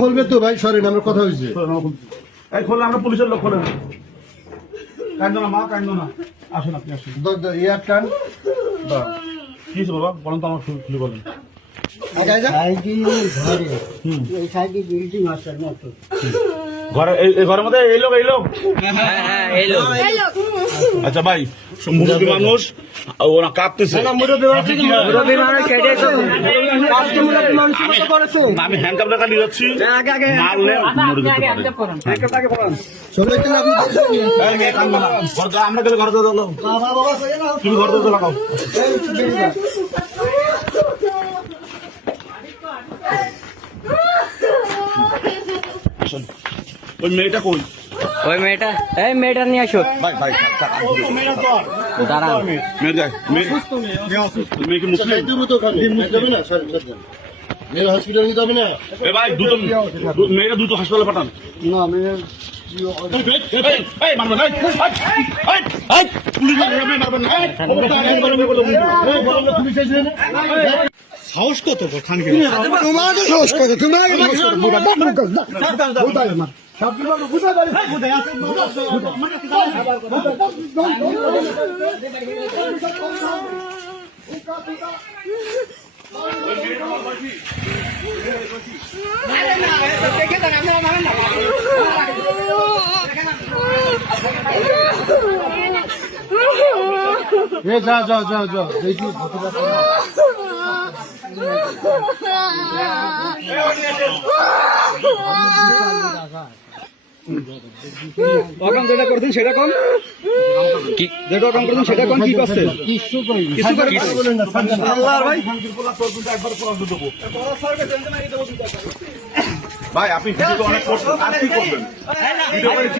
খুলবে তো ভাই, সরেন, আমার কথা হয়েছে। খোলেন, আমরা পুলিশের লোক। খোলেন, কান্দো না মা, কান্দো না, আসুন আপনি আসুন। ইয়ার টান কি হয়েছে বাবা, বলেন তো, আমার খুলে বলেন। ঘরের মধ্যে এই লোক আচ্ছা ভাই, মুরব্বী মানুষ ওরা কাঁপতেছে। আমি হ্যান্ডকাপ টাকা নিয়ে যাচ্ছি, মারলে আমরা গেলে ঘরে তুমি ঘরে লাগাও। ওই মেয়েটা কই? ওই মেয়েটা, এই মেয়েটা নিয়ে আসো। ভাই ভাই দাঁড়ান, মেয়েকে মুসলিম হসপিটালে যাবে না। ভাই মেয়েরা দ্রুত হাসপাতালে পাঠান। না মেয়ের সাহস কত খানকে, তোমার সাহস কত? তুমি যাও দেখি যেটা করতেন সেটা কম, যেটা কম করতেন সেটা কম। কি করছেন? ভাই আপনি অনেক করছেন, আর কি করবেন?